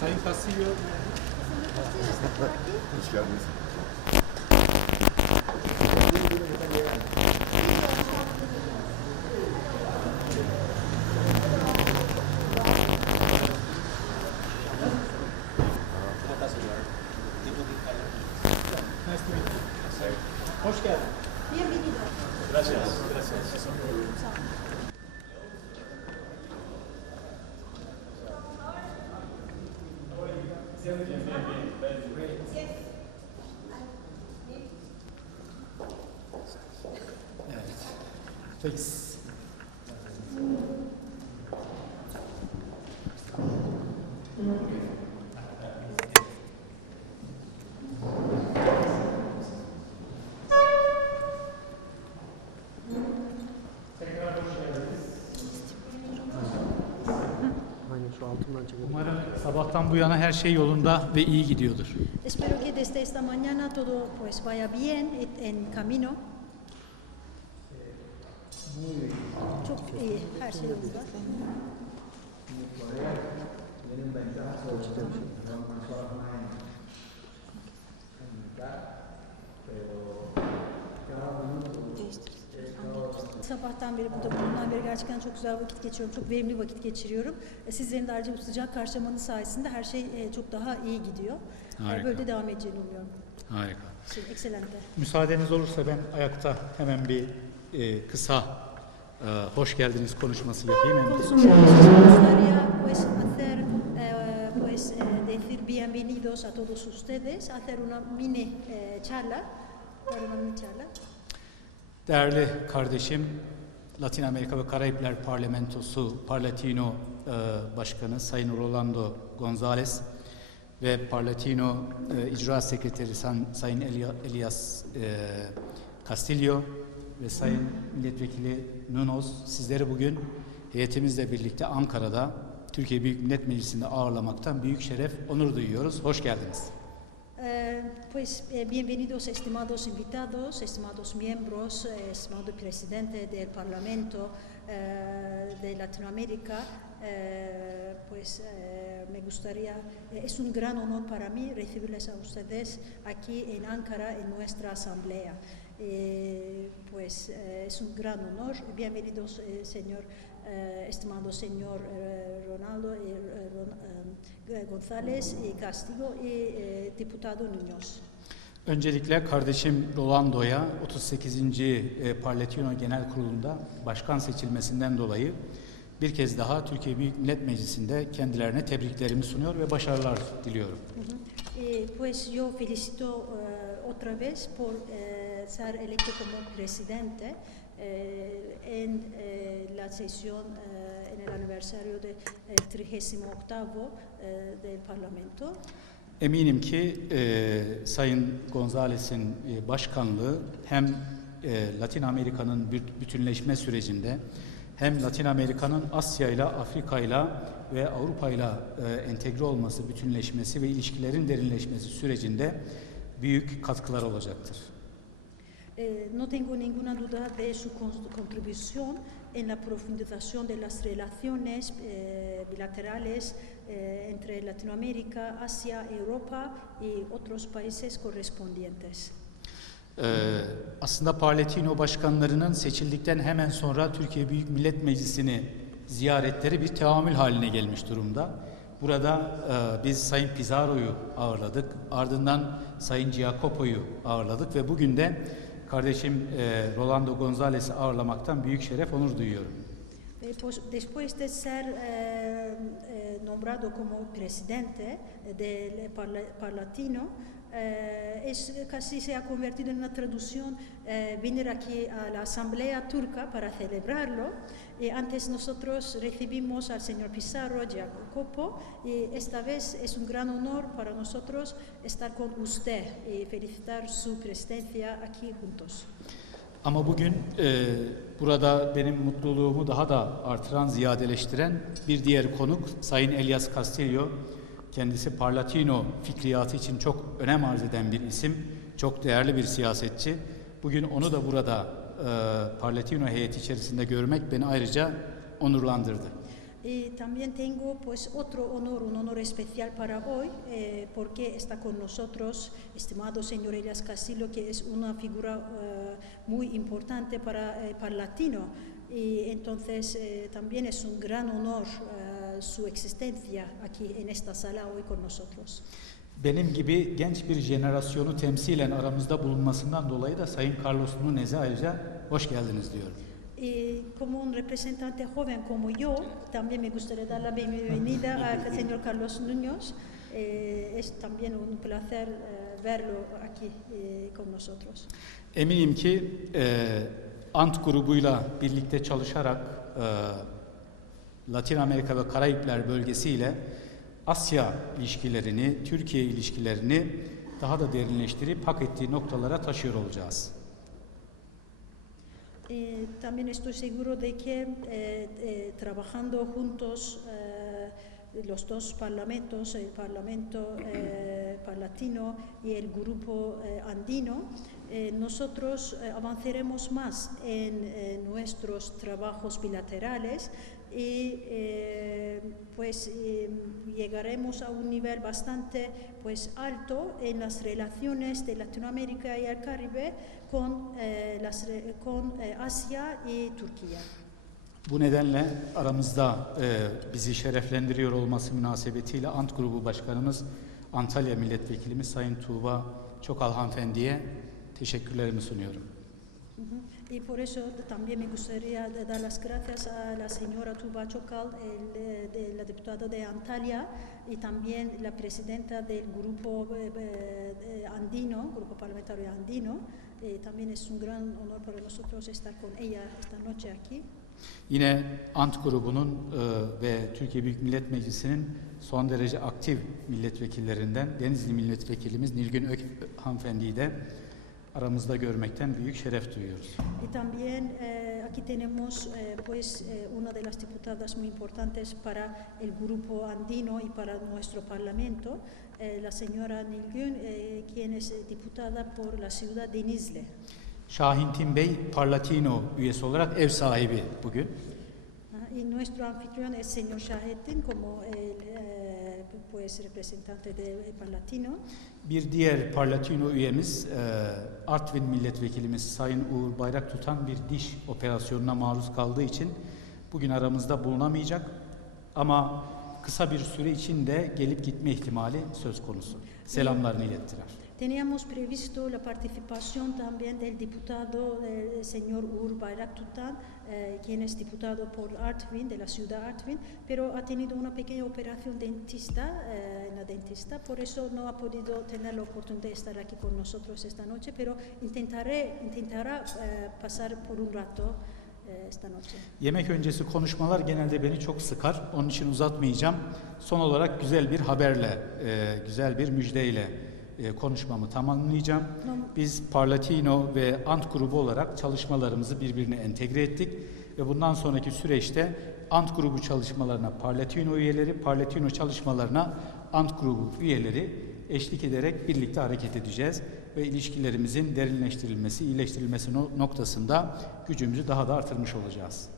Sayın Castillo, Hoş geldiniz. nice to meet you. Hoş geldin. Bienvenido. Gracias. Gracias. Çekelim. Umarım sabahtan bu yana her şey yolunda ve iyi gidiyordur. Espero que desde esta mañana todo pues vaya bien en camino. Çok iyi, her şey yolunda. Sabahtan beri burada bulunduğumdan beri gerçekten çok güzel vakit geçiriyorum. Çok verimli vakit geçiriyorum. E, Sizlerin de ayrıca bu sıcak karşılamanız sayesinde her şey e, çok daha iyi gidiyor. E, Harika. Böyle de devam edeceğini umuyorum. Harika. Şey, excelente. Müsaadeniz olursa ben ayakta hemen bir e, kısa hoş geldiniz konuşması yapayım. Decir bienvenidos a todos ustedes, hacer una mini charla, una mini charla. Değerli kardeşim, Latin Amerika ve Karayipler Parlamentosu Parlatino e, Başkanı Sayın Rolando González ve Parlatino e, İcra Sekreteri San- Sayın Elia- Elias e, Castillo ve Sayın Milletvekili Nunos sizleri bugün heyetimizle birlikte Ankara'da Türkiye Büyük Millet Meclisi'nde ağırlamaktan büyük şeref, onur duyuyoruz. Hoş geldiniz. Eh, pues eh, bienvenidos estimados invitados, estimados miembros, eh, estimado presidente del Parlamento eh, de Latinoamérica. Pues me gustaría, es un gran honor para mí recibirles a ustedes aquí en Ankara en nuestra asamblea. Pues es un gran honor. Bienvenidos, señor, estimado señor eh, Ronaldo eh, eh, González y Castillo y eh, diputado Niños. Öncelikle kardeşim Rolando'ya 38. e, Parlatino Genel Kurulu'nda başkan seçilmesinden dolayı bir kez daha Türkiye Büyük Millet Meclisi'nde kendilerine tebriklerimi sunuyor ve başarılar diliyorum. Eh, pues yo felicito eh, otra vez por eh, ser electo como presidente eh, en eh, la sesión, eh, en el aniversario del 38 eh, del Parlamento. Eminim ki e, Sayın Gonzales'in e, başkanlığı hem e, Latin Amerika'nın büt- bütünleşme sürecinde hem Latin Amerika'nın Asya ile Afrika ile ve Avrupa ile entegre olması, bütünleşmesi ve ilişkilerin derinleşmesi sürecinde büyük katkılar olacaktır. Eh, no tengo ninguna duda de su con- contribución en la profundización de las relaciones eh, bilaterales eh, entre Latinoamérica, Asia, Europa y otros países correspondientes. Ee, aslında Parletino başkanlarının seçildikten hemen sonra Türkiye Büyük Millet Meclisi'ni ziyaretleri bir teamül haline gelmiş durumda. Burada e, biz Sayın Pizarro'yu ağırladık, ardından Sayın Giacopo'yu ağırladık ve bugün de kardeşim e, Rolando González'i ağırlamaktan büyük şeref, onur duyuyorum. Eh, pues, después de ser eh, eh, nombrado como presidente del Parla- Parlatino, casi se ha convertido en una tradición venir aquí a la Asamblea Turca para celebrarlo. Antes nosotros recibimos al señor Pizarro Jacopo y esta vez es un gran honor para nosotros estar con usted y felicitar su presidencia aquí juntos. Ama bugün e, burada benim mutluluğumu daha da artıran, ziyadeleştiren bir diğer konuk Sayın Elias Castillo. Kendisi Parlatino fikriyatı için çok önem arz eden bir isim, çok değerli bir siyasetçi. Bugün onu da burada e, Parlatino heyeti içerisinde görmek beni ayrıca onurlandırdı. Y también tengo pues otro honor, un honor especial para hoy, eh, porque está con nosotros, estimado señor Elias Castillo, que es una figura eh, muy importante para, eh, para Latino. Y entonces eh, también es un gran honor eh, su existencia aquí en esta sala hoy con nosotros. Benim gibi genç bir jenerasyonu temsilen aramızda bulunmasından dolayı da Sayın Carlos Nunez'e ayrıca hoş geldiniz diyorum. Y como un representante joven como yo, también me gustaría dar la bienvenida al señor Carlos Núñez. Eh, es también un placer eh, verlo aquí eh, con nosotros. Eminim ki e, Ant grubuyla birlikte çalışarak e, Latin Amerika ve Karayipler bölgesiyle Asya ilişkilerini, Türkiye ilişkilerini daha da derinleştirip hak ettiği noktalara taşıyor olacağız. Eh, también estoy seguro de que eh, eh, trabajando juntos eh, los dos parlamentos, el Parlamento eh, Palatino y el Grupo eh, Andino, eh, nosotros avanzaremos más en nuestros trabajos bilaterales y pues llegaremos a un nivel bastante pues alto en las relaciones de Latinoamérica y el Caribe con, Asia y Turquía. Bu nedenle aramızda e, bizi şereflendiriyor olması münasebetiyle Ant Grubu Başkanımız Antalya Milletvekilimiz Sayın Tuğba Çokal Hanımefendi'ye teşekkürlerimi sunuyorum. Ujú. Y por eso también me gustaría dar las gracias a la señora Tuba Chocal, el, de, la diputada de Antalya, y también la presidenta del grupo eh, eh, andino, grupo parlamentario andino. Eh, también es un gran honor para nosotros estar con ella esta noche aquí. Yine Ant grubunun e, ve Türkiye Büyük Millet Meclisi'nin son derece aktif milletvekillerinden Denizli Milletvekilimiz Nilgün Ök hanımefendiyi de aramızda görmekten büyük şeref duyuyoruz. Y también eh, aquí tenemos eh, pues eh, una de las diputadas muy importantes para el grupo andino y para nuestro parlamento, eh, la señora Nilgün, eh, quien es diputada por la ciudad de Nizle. Şahin Tim Bey Parlatino üyesi olarak ev sahibi bugün. Y nuestro anfitrión es señor Shaheddin como el eh, pues, representante de Palatino. Bir diğer Parlatino üyemiz e, Artvin Milletvekilimiz Sayın Uğur Bayrak tutan bir diş operasyonuna maruz kaldığı için bugün aramızda bulunamayacak ama kısa bir süre içinde gelip gitme ihtimali söz konusu. Selamlarını ilettiler. Teníamos previsto la participación también del diputado, el señor Ur Bayrak Tutan, eh, quien es diputado por Artvin, de la ciudad Artvin, pero ha tenido una pequeña operación dentista, eh, en la dentista, por eso no ha podido tener la oportunidad de estar aquí con nosotros esta noche, pero intentaré, intentará eh, pasar por un rato eh, esta noche. Yemek öncesi konuşmalar genelde beni çok sıkar. Onun için uzatmayacağım. Son olarak güzel bir haberle, e, güzel bir müjdeyle e, konuşmamı tamamlayacağım. Biz Parlatino ve Ant grubu olarak çalışmalarımızı birbirine entegre ettik ve bundan sonraki süreçte Ant grubu çalışmalarına Parlatino üyeleri, Parlatino çalışmalarına Ant grubu üyeleri eşlik ederek birlikte hareket edeceğiz ve ilişkilerimizin derinleştirilmesi, iyileştirilmesi no- noktasında gücümüzü daha da artırmış olacağız.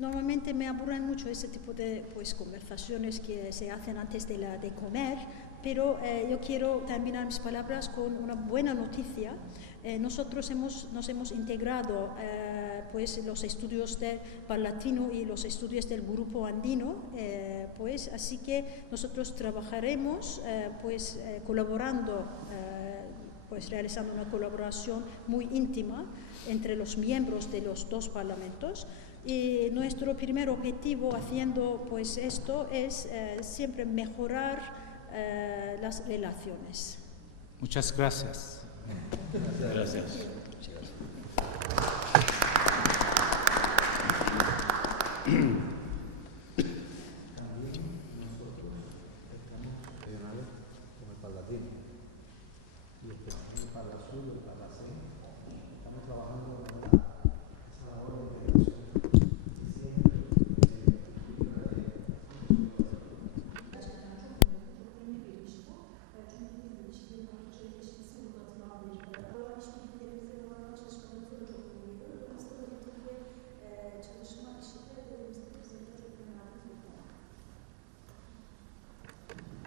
Normalmente me aburren mucho ese tipo de pues, conversaciones que se hacen antes de, la, de comer, pero eh, yo quiero terminar mis palabras con una buena noticia. Eh, nosotros hemos, nos hemos integrado eh, pues, los estudios del Palatino y los estudios del Grupo Andino, eh, pues, así que nosotros trabajaremos eh, pues, eh, colaborando, pues, realizando una colaboración muy íntima entre los miembros de los dos parlamentos. Y nuestro primer objetivo haciendo pues esto es siempre mejorar eh, las relaciones. Muchas gracias. Como el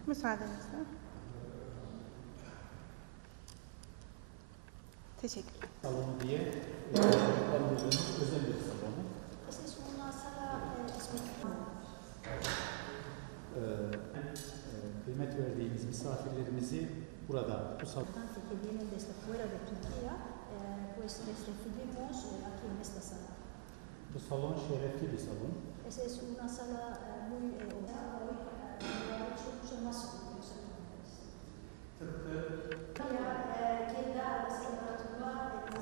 Müsaadenizle. Teşekkürler. Salonu diye e, kullandığımız özel bir salonu. Ee, e, kıymet verdiğimiz misafirlerimizi burada bu salon que vienen desde fuera de Turquía, pues les recibimos aquí en esta sala. bu salon şerefli bir salon. Es una sala eh, Благодаря, че обучен нас от